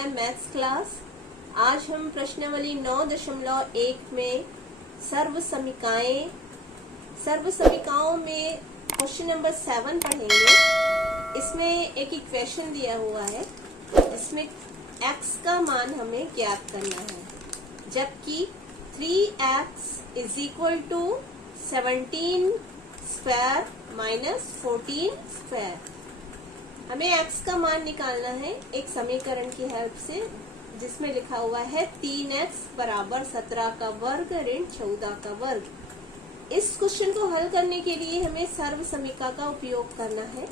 My maths class. आज हम प्रश्नावली 9.1 में सर्व समीकाओं में क्वेश्चन नंबर 7 पढ़ेंगे। इसमें एक इक्वेशन दिया हुआ है, इसमें x का मान हमें ज्ञात करना है, जबकि 3x is equal to 17 square minus 14 square. हमें x का मान निकालना है एक समीकरण की हेल्प से, जिसमें लिखा हुआ है 3x बराबर 17 का वर्ग ऋण 14 का वर्ग। इस क्वेश्चन को हल करने के लिए हमें सर्व समीका का उपयोग करना है।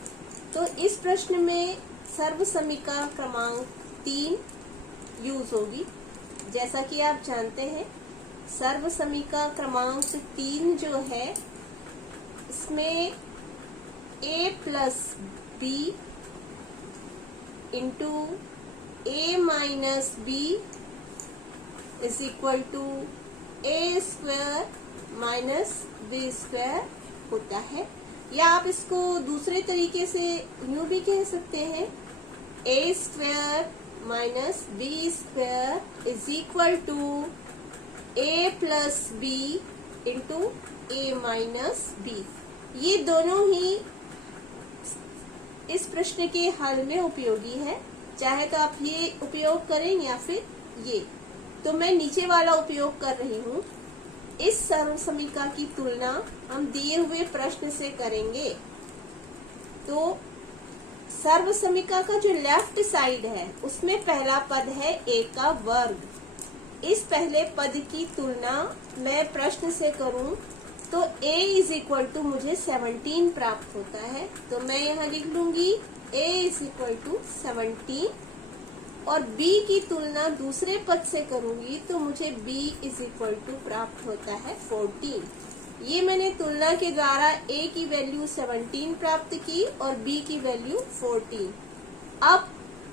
तो इस प्रश्न में सर्व समीका क्रमांक 3 यूज होगी। जैसा कि आप जानते हैं, सर्व समीका क्रमांक 3 जो है, इसमें a plus B into A minus b is equal to a square minus B square होता है। या आप इसको दूसरे तरीके से यूं भी कह सकते हैं, A square minus B square is equal to A plus B into A minus B. ये दोनों ही इस प्रश्न के हल में उपयोगी है। चाहे तो आप ये उपयोग करें या फिर ये। तो मैं नीचे वाला उपयोग कर रही हूँ। इस सर्व समीका की तुलना हम दिए हुए प्रश्न से करेंगे। तो सर्व समीका का जो लेफ्ट साइड है, उसमें पहला पद है a का वर्ग। इस पहले पद की तुलना मैं प्रश्न से करूं तो a इज इक्वल टू मुझे 17 प्राप्त होता है। तो मैं यहाँ लिख लूंगी a इज इक्वल टू 17, और b की तुलना दूसरे पद से करूंगी तो मुझे b इज इक्वल टू प्राप्त होता है 14। ये मैंने तुलना के द्वारा a की वैल्यू 17 प्राप्त की और b की वैल्यू 14। अब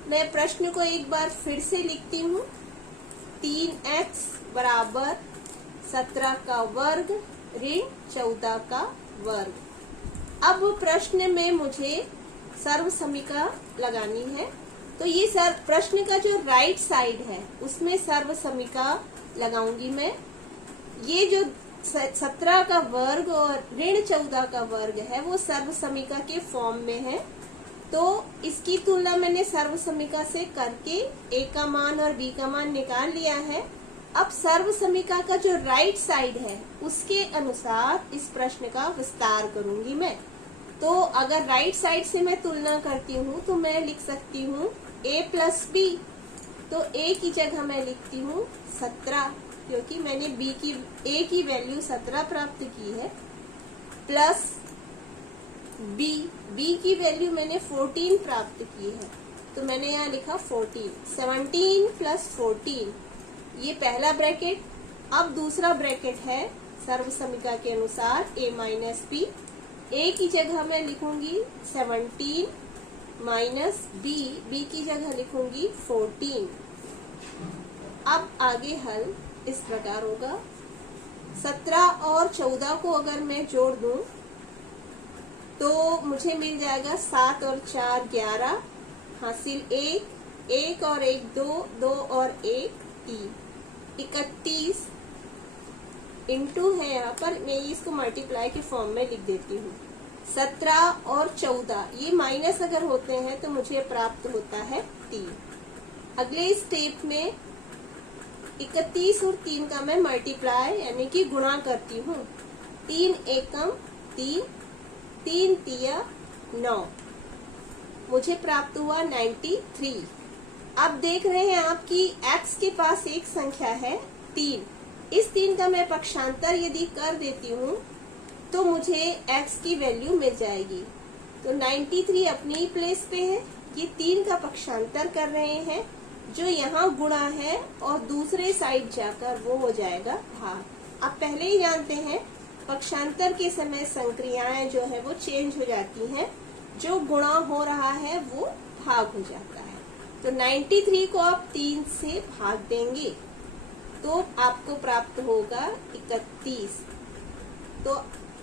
मैं प्रश्न को एक बार फिर से लिखती हूँ। 3x बराबर 17 का वर्ग ऋण 14 का वर्ग। अब प्रश्न में मुझे सर्व समीका लगानी है। तो ये प्रश्न का जो राइट साइड है, उसमें सर्व समीका लगाऊंगी मैं। ये जो 17 का वर्ग और ऋण 14 का वर्ग है, वो सर्व समीका के फॉर्म में है। तो इसकी तुलना मैंने सर्व समीका से करके a का मान और b का मान निकाल लिया है। अब सर्व समीका का जो राइट साइड है, उसके अनुसार इस प्रश्न का विस्तार करूंगी मैं। तो अगर राइट साइड से मैं तुलना करती हूँ तो मैं लिख सकती हूँ a प्लस b। तो a की जगह मैं लिखती हूँ 17, क्योंकि मैंने a की वैल्यू 17 प्राप्त की है, प्लस b की वैल्यू मैंने 14 प्राप्त की है। तो मैंने यहाँ लिखा 14। 17 प्लस 14, ये पहला ब्रैकेट। अब दूसरा ब्रैकेट है सर्व समीका के अनुसार a माइनस बी। a की जगह मैं लिखूंगी 17 माइनस b की जगह लिखूंगी 14। अब आगे हल इस प्रकार होगा। 17 और 14 को अगर मैं जोड़ दूं तो मुझे मिल जाएगा 7 और 4 11, हासिल 1 और 1 2, 2 और 1 3, 31 इंटू है। यहाँ पर मैं इसको मल्टीप्लाई के फॉर्म में लिख देती हूँ। 17 और 14 ये माइनस अगर होते हैं तो मुझे प्राप्त होता है 3। अगले स्टेप में 31 और 3 का मैं मल्टीप्लाई यानी कि गुणा करती हूँ। 3 एकम 3, 3 तिया 9, मुझे प्राप्त हुआ 93। अब देख रहे हैं आप कि x के पास एक संख्या है 3। इस 3 का मैं पक्षांतर यदि कर देती हूँ तो मुझे x की वैल्यू मिल जाएगी। तो 93 अपनी ही प्लेस पे है। ये 3 का पक्षांतर कर रहे हैं, जो यहाँ गुणा है और दूसरे साइड जाकर वो हो जाएगा भाग। आप पहले ही जानते हैं, पक्षांतर के समय संक्रियाएं जो है वो चेंज हो जाती हैं। जो गुणा हो रहा है वो भाग हो जाता है। तो 93 को आप 3 से भाग देंगे तो आपको प्राप्त होगा 31। तो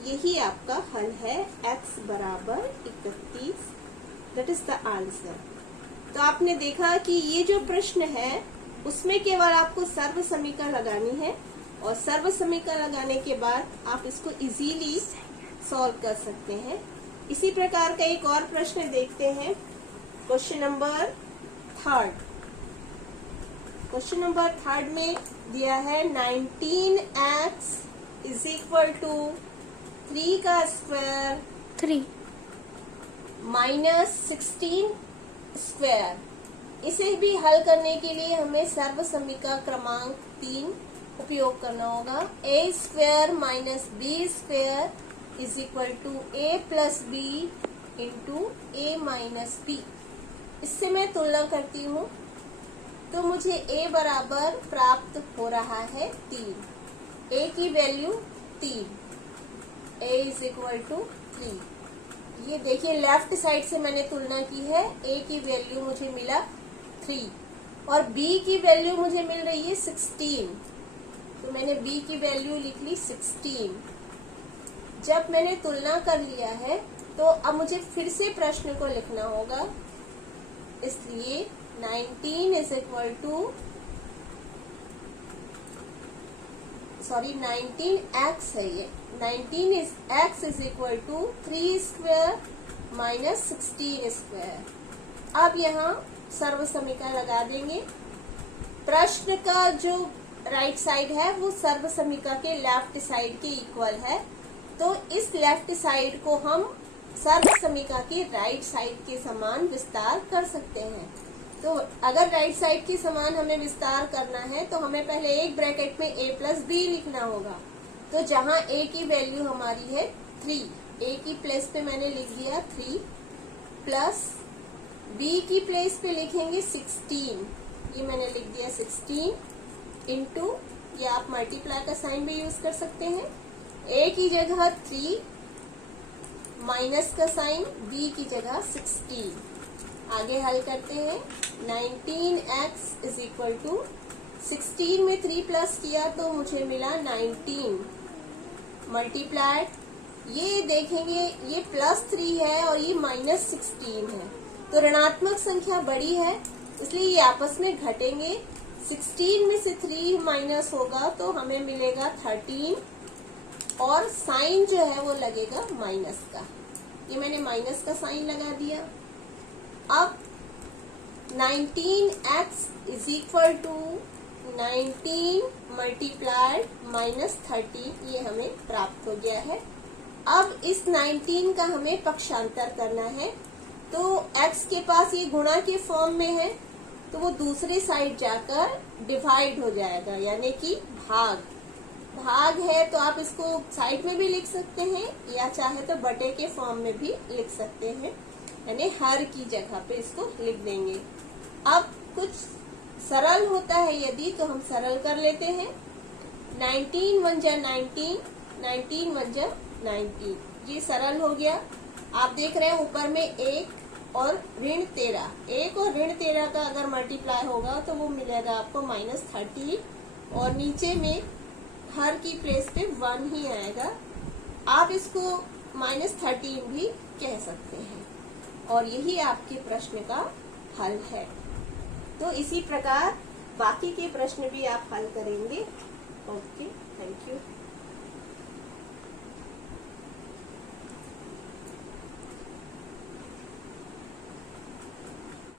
यही आपका हल है, x बराबर 31। That is the answer. तो आपने देखा कि ये जो प्रश्न है उसमें केवल आपको सर्व समीकरण लगानी है और सर्व समीकरण लगाने के बाद आप इसको इजीली सॉल्व कर सकते हैं। इसी प्रकार का एक और प्रश्न देखते हैं। Question number third. Question number third में दिया है 19x इज इक्वल टू 3 का स्क्वायर 3 माइनस 16 स्क्वायर। इसे भी हल करने के लिए हमें सर्व समीकरण क्रमांक 3 उपयोग करना होगा। a square minus B square is equal to a plus B into a minus b. इससे मैं तुलना करती हूँ तो मुझे a बराबर प्राप्त हो रहा है 3। a की value 3, a is equal to 3। ये देखिए लेफ्ट साइड से मैंने तुलना की है। a की वैल्यू मुझे मिला 3 और b की वैल्यू मुझे मिल रही है 16। तो मैंने b की वैल्यू लिख ली 16। जब मैंने तुलना कर लिया है तो अब मुझे फिर से प्रश्न को लिखना होगा। इसलिए 19 इज इक्वल टू 19x है ये। 19x is equal to 3 square minus 16 square. अब यहाँ सर्व समीकरण लगा देंगे। प्रश्न का जो राइट साइड है वो सर्व समीकरण के लेफ्ट साइड के इक्वल है, तो इस लेफ्ट साइड को हम सर्व समीकरण के राइट साइड के समान विस्तार कर सकते हैं। तो अगर राइट साइड के समान हमें विस्तार करना है तो हमें पहले एक ब्रैकेट में a प्लस बी लिखना होगा। तो जहां a की वैल्यू हमारी है 3, a की प्लेस पे मैंने लिख दिया 3 प्लस b की प्लेस पे लिखेंगे 16। ये मैंने लिख दिया 16 इंटू, ये आप मल्टीप्लाई का साइन भी यूज कर सकते हैं। a की जगह 3 माइनस का साइन, b की जगह 16। आगे हल करते हैं। 19x इज इक्वल टू 16 में 3 प्लस किया तो मुझे मिला 19 मल्टीप्लाइड। ये देखेंगे ये प्लस 3 है और ये माइनस 16 है, तो ऋणात्मक संख्या बड़ी है इसलिए ये आपस में घटेंगे। 16 में से 3 माइनस होगा तो हमें मिलेगा 13 और साइन जो है वो लगेगा माइनस का। ये मैंने माइनस का साइन लगा दिया। अब 19x is equal to 19 multiplied minus 13, ये हमें प्राप्त हो गया है। अब इस 19 का हमें पक्षांतर करना है, तो x के पास ये गुणा के फॉर्म में है तो वो दूसरी साइड जाकर डिवाइड हो जाएगा, यानी कि भाग है। तो आप इसको साइड में भी लिख सकते हैं या चाहे तो बटे के फॉर्म में भी लिख सकते हैं, यानी हर की जगह पे इसको लिख देंगे। अब कुछ सरल होता है यदि तो हम सरल कर लेते हैं। 19 1 जा 19, 19 1 जा 19, ये सरल हो गया। आप देख रहे हैं ऊपर में 1 और ऋण 13, 1 और ऋण 13 का अगर मल्टीप्लाई होगा तो वो मिलेगा आपको माइनस 13 और नीचे में हर की प्लेस पे 1 ही आएगा। आप इसको माइनस 13 भी कह सकते हैं और यही आपके प्रश्न का हल है। तो इसी प्रकार बाकी के प्रश्न भी आप हल करेंगे। Okay, thank you.